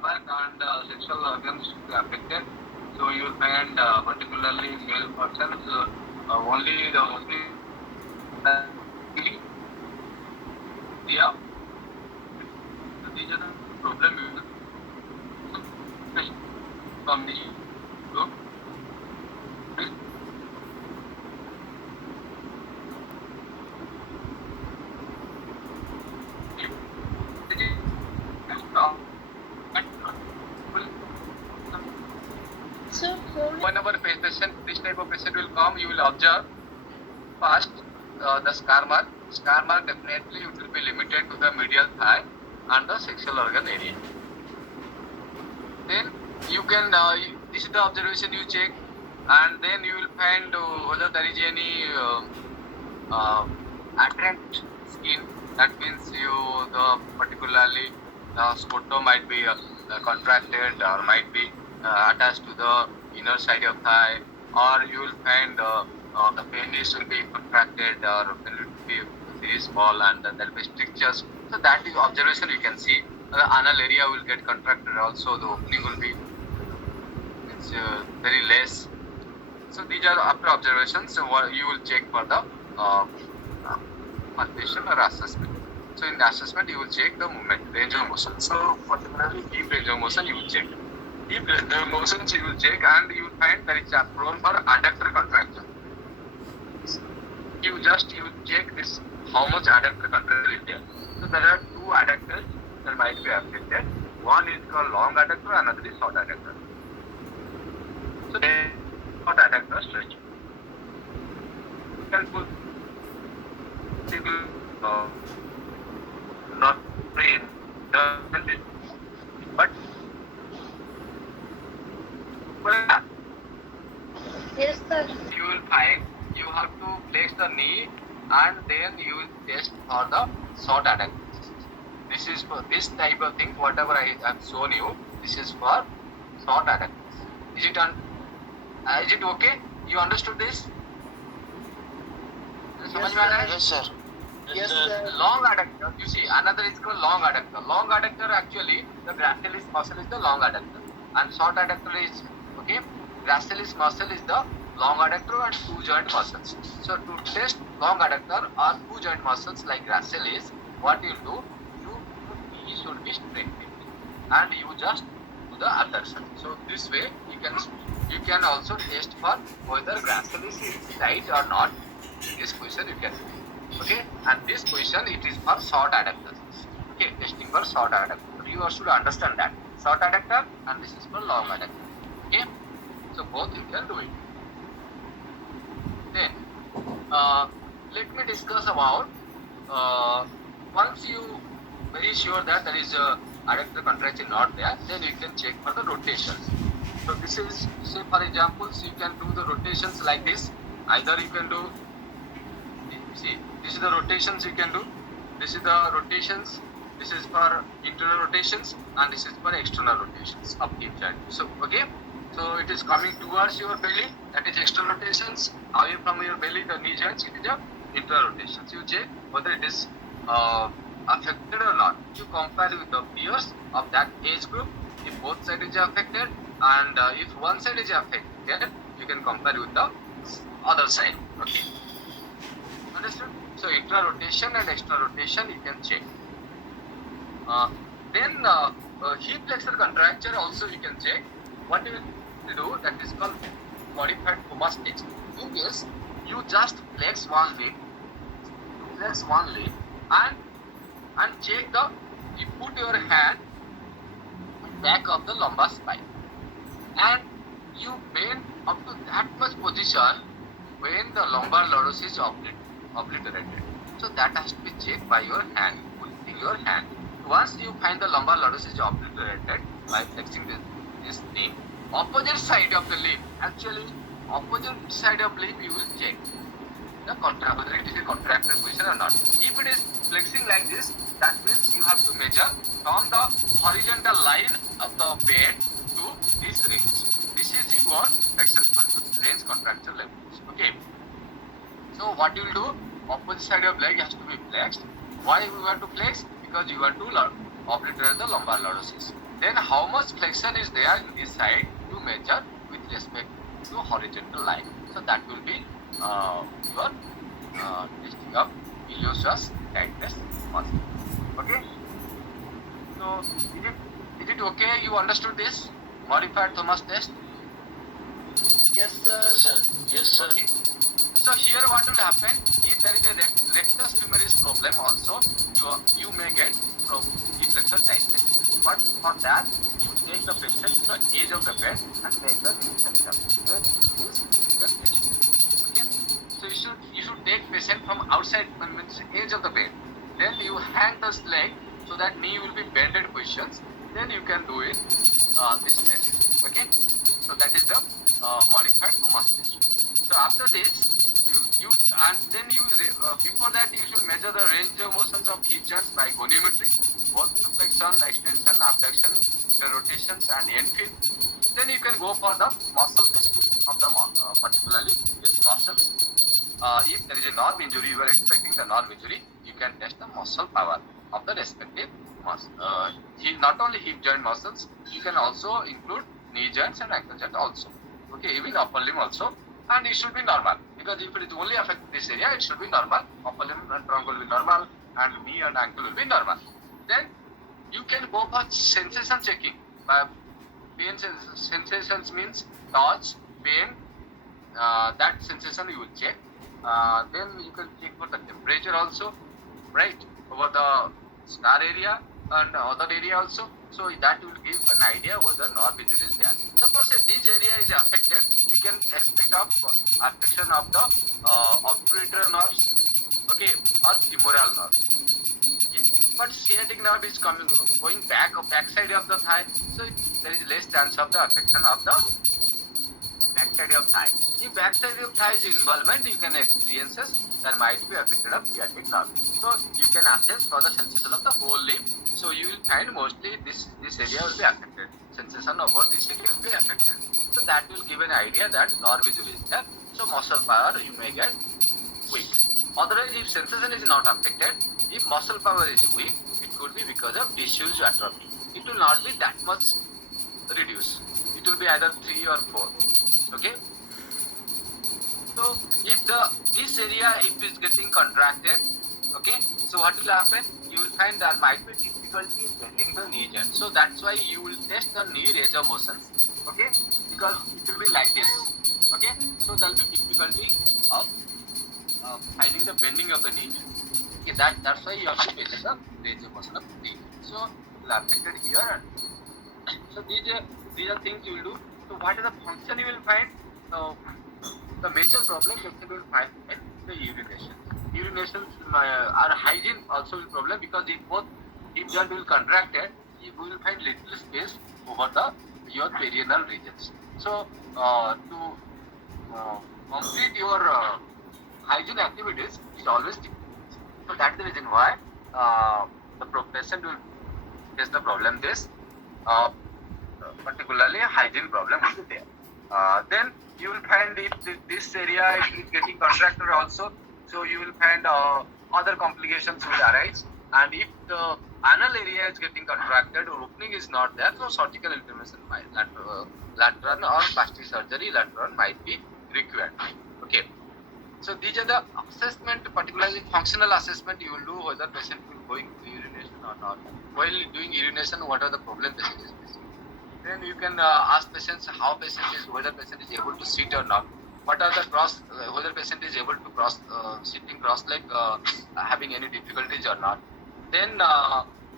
back and sexual organs to be affected. So you will find particularly male persons only the only yeah. So these are the problem from the group. So sorry. Whenever patient, this type of patient will come, you will observe first the scar mark. Scar mark definitely it will be limited to the medial thigh and the sexual organ area. Then you can, this is the observation you check, and then you will find whether there is any adherent skin. That means the particularly the scrotum might be contracted or might be attached to the inner side of thigh, or you will find the penis will be contracted or will be very small and there will be strictures. So that is observation you can see. The anal area will get contracted also. The opening will be very less. So these are after observations. So you will check for the palpation or assessment. So in the assessment, you will check the movement, range of motion. So particularly deep range of motion, you will check. Deep range of motions, you will check, and you will find there is a prone for adductor contraction. You check this how much adductor contraction is there. So there are two adductors that might be affected. One is called long adductor, another is short adductor. So short adductor stretch. You can put not brain, but Yes, sir. you will find you have to place the knee and then you will test for the short adductor. This is for this type of thing. Whatever I have shown you, this is for short adductor. Is it okay? You understood this? Yes, Yes, sir. Yes, sir. Long adductor, you see, another is called long adductor. Long adductor actually, the gracilis muscle is the long adductor, and short adductor is okay. Gracilis muscle is the long adductor and two joint muscles. So to test long adductor or two joint muscles like gracilis, what you do, you should be strengthened, and you just do the adduction. So this way you can also test for whether gracilis is tight or not. This question you can do. Okay, and this question it is for short adductors. Okay, testing for short adductor. You should understand that short adductor and this is for long adductor. Okay, so both you can do it. Then let me discuss about once you very sure that there is a adductor contraction not there, then you can check for the rotations. So this is, say for examples, you can do the rotations like this. Either you can do, see, this is the rotations you can do. This is the rotations. This is for internal rotations and this is for external rotations of hip joint. So okay, so it is coming towards your belly. That is external rotations. Away from your belly, the knee joints. It is the internal rotations. You check whether it is affected or not. You compare with the peers of that age group. If both sides is affected and if one side is affected, you can compare with the other side. Okay. Understood? So internal rotation and external rotation you can check. Then hip flexor contracture also you can check. What you will do, that is called modified Thomas test. In this, you just flex one leg, and check the. You put your hand back of the lumbar spine, and you bend up to that much position when the lumbar lordosis is obliterated. So that has to be checked by your hand, putting your hand. Once you find the lumbar lordosis is obliterated by flexing this knee, opposite side of the limb, actually opposite side of limb you will check the whether it is a contracted position or not. If it is flexing like this, that means you have to measure from the horizontal line of the bed to this range. This is your flexion range contracture levels. Okay. So what you will do? Opposite side of leg has to be flexed. Why we want to flex? Because you want to obliterate the lumbar lordosis. Then how much flexion is there in this side to measure with respect to horizontal line. So that will be your testing of iliopsoas tightness muscle. Okay. So is it okay? You understood this modified Thomas test? Yes, sir. Yes, sir. Okay. So here what will happen, if there is a rectus femoris problem also, you may get deflexor tightness. But for that, you take the patient to the edge of the bed and make the deflection. Then this you can test. Okay. So you should take patient from outside, means edge of the bed. Then you hang the leg so that knee will be bended positions. Then you can do it this test. Okay. So that is the modified Thomas test. So after this, before that you should measure the range of motions of hip joints by goniometry, both flexion, extension, abduction, rotations, and infield. Then you can go for the muscle testing of the particularly these muscles. If there is a nerve injury, you are expecting the nerve injury, you can test the muscle power of the respective muscle. Not only hip joint muscles, you can also include knee joints and ankle joint also. Okay, even upper limb also, and it should be normal, because if it is only affect this area, it should be normal. Upper limb and trunk will be normal, and knee and ankle will be normal. Then you can go for sensation checking. Pain sensations means touch, pain, that sensation you will check. Then you can check for the temperature also, right, over the scar area and other area also. So that will give an idea whether nerve injury is there. Suppose this area is affected, you can expect of affection of the obturator nerves, okay, or femoral nerves. Okay. But sciatic nerve is going backside of the thigh, so there is less chance of the affection of the backside of thigh. If backside of thigh is involvement, you can experience there might be affected of sciatic nerve. So you can assess for the sensation of the whole limb. So you will find mostly this area will be affected. Sensation about this area will be affected. So that will give an idea that nerve injury is there. So muscle power you may get weak. Otherwise, if sensation is not affected, if muscle power is weak, it could be because of tissues atrophy. It will not be that much reduced. It will be either 3 or 4. Okay. So if this area is getting contracted, okay, so what will happen? You will find there might be difficulty in bending the knee joint. So that's why you will test the knee range of motions, okay, because it will be like this, okay. So there will be difficulty of finding the bending of the knee joint. Okay, that's why you have to measure the range of motion of the knee. So it will affected here. So these are things you will do. So what is the function you will find? So the major problem that you will find is the urination. Urination or hygiene also will problem, because if both hip joint will contracted, you will find little space over your perineal regions. So to complete your hygiene activities is always difficult. So that's the reason why the patient will face the problem this. Particularly hygiene problem will be there. Then you will find if this area is getting contracted also, so you will find other complications will arise. And if the anal area is getting contracted or opening is not there, so surgical intervention lateral or plastic surgery lateral might be required. Okay. So these are the assessment, particularly functional assessment you will do whether patient will going to urination or not. While doing urination, what are the problem patient is facing? Then you can ask patients how patient is, whether patient is able to sit or not. What are the whether patient is able to cross, sitting cross leg, having any difficulties or not. Then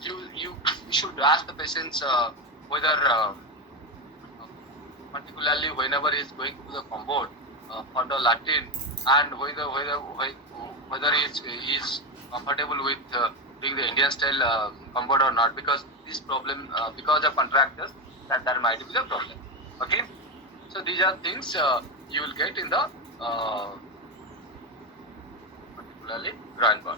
you should ask the patients whether, particularly whenever he is going to the comfort for the latrine, and whether he is comfortable with doing the Indian style comfort or not, because this problem, because of contractors, that there might be the problem. Okay, so these are things you will get in the particularly groin ball.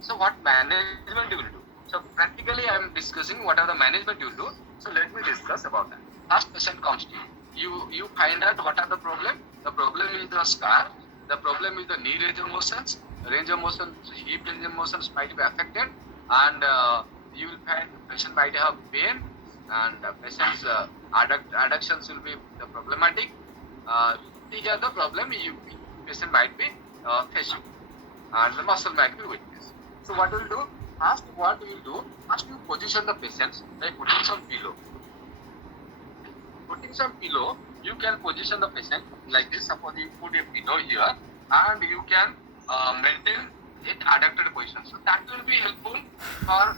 So what management you will do? So practically I am discussing what are the management you will do. So let me discuss about that. First patient comes to you. You find out what are the problem. The problem is the scar. The problem is the knee range of motions. Range of motion, hip range of motions might be affected, and you will find patient might have pain. and patient's adductions will be the problematic. These are the problem patient might be facing, and the muscle might be weakness. So what we'll do? First, you position the patients by putting some pillow. Putting some pillow, you can position the patient like this. Suppose you put a pillow here, and you can maintain it adducted position. So that will be helpful for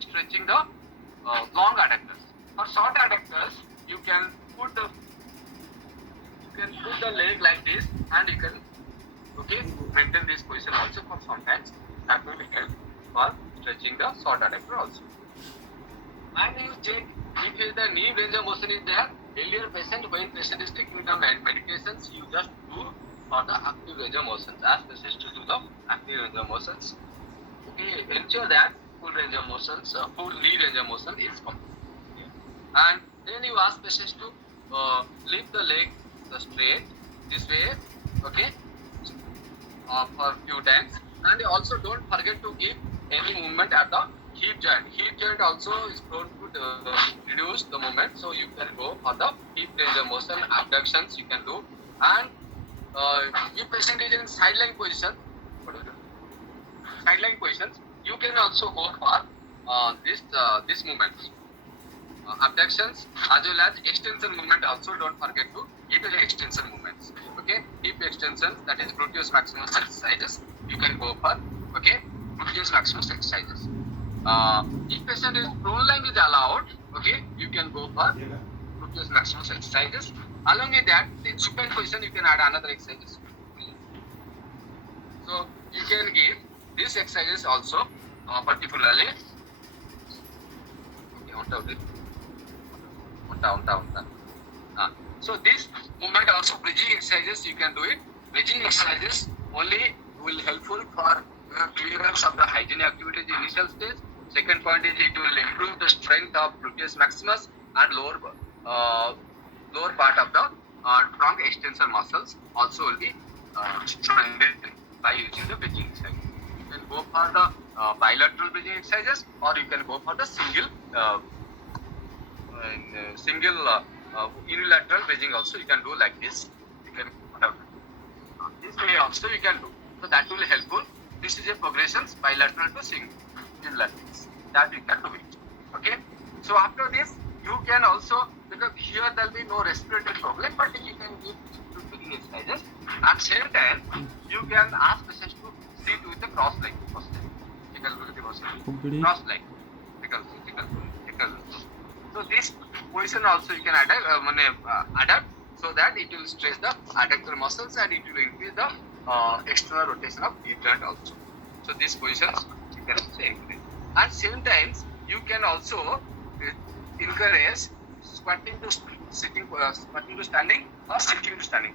stretching the long adductors. For short adductors, you can put the leg like this, and you can maintain this position also for sometimes. That will help for stretching the short adductor also. And you check if the knee range of motion is there. Earlier patient, when patient is taking the medications, you just do for the active range of motions. Ask patients to do the active range of motions. Okay, ensure that full range of motions, full knee range of motion is complete. And then you ask patients to lift the leg straight this way, okay, for few times. And also don't forget to give any movement at the hip joint. Hip joint also is prone to reduce the movement, so you can go for the hip range of motion, abductions you can do. And if patient is in sideline position, you can also go for this movements, abductions as well as extension movement. Also don't forget to give the extension movements. Okay, hip extensions, that is gluteus maximus exercises. You can go for gluteus maximus exercises. If patient is prone lying is allowed, okay, you can go for gluteus maximus exercises. Along with that, in supine position, you can add another exercises. So you can give these exercises also, particularly. Okay, so this movement also bridging exercises you can do it. Bridging exercises only will helpful for clearance of the hygienic activities in initial stage. Second point is it will improve the strength of gluteus maximus and lower part of the trunk extensor muscles also will be strengthened by using the bridging exercise. You can go for the bilateral bridging exercises, or you can go for the single unilateral bridging also. You can do like this. You can this way also you can do. So that will helpful. This is a progressions bilateral to single unilateral. That you can do it. Okay. So after this, you can also, because here there will be no respiratory problem, but you can give breathing exercises. At same time, you can ask patients to sit with the cross leg. Cross leg. So this position also you can adapt so that it will stress the adductor muscles and it will increase the external rotation of hip joint also. So these positions you can also encourage. At same times, you can also encourage squatting to sitting, squatting to standing, or sitting to standing.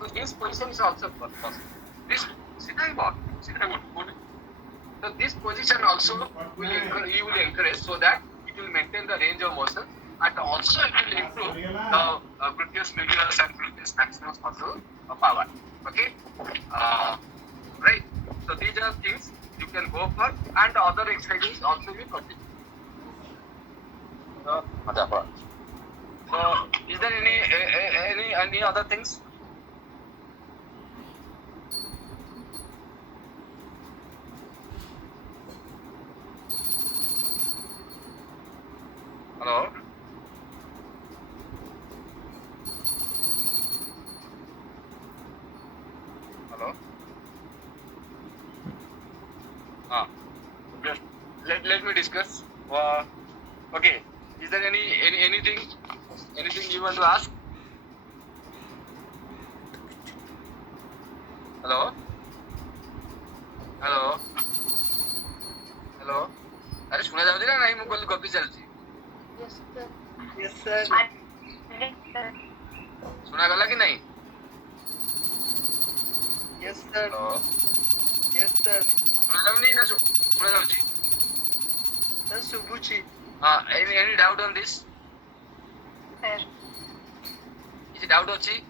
So this position is also possible. This so this position also you will encourage so that it will maintain the range of motion, and also it will improve the gluteus medius and gluteus maximus muscle power. Okay, right. So these are things you can go for, and other exercises also will continue. So is there any other things? Hello? Hello? Just let me discuss. Okay. Is there anything you want to ask? Hello? Hello? Hello? अरे सुना जाओ ना नहीं मुझे copy चलती Yes, sir. सुना गला कि नहीं Yes, sir. Hello Yes, sir. सुना जाओ नहीं ना सुना जाओ जी Sir, Subuchi. any doubt on this? Sir. Is it doubt ଅଛି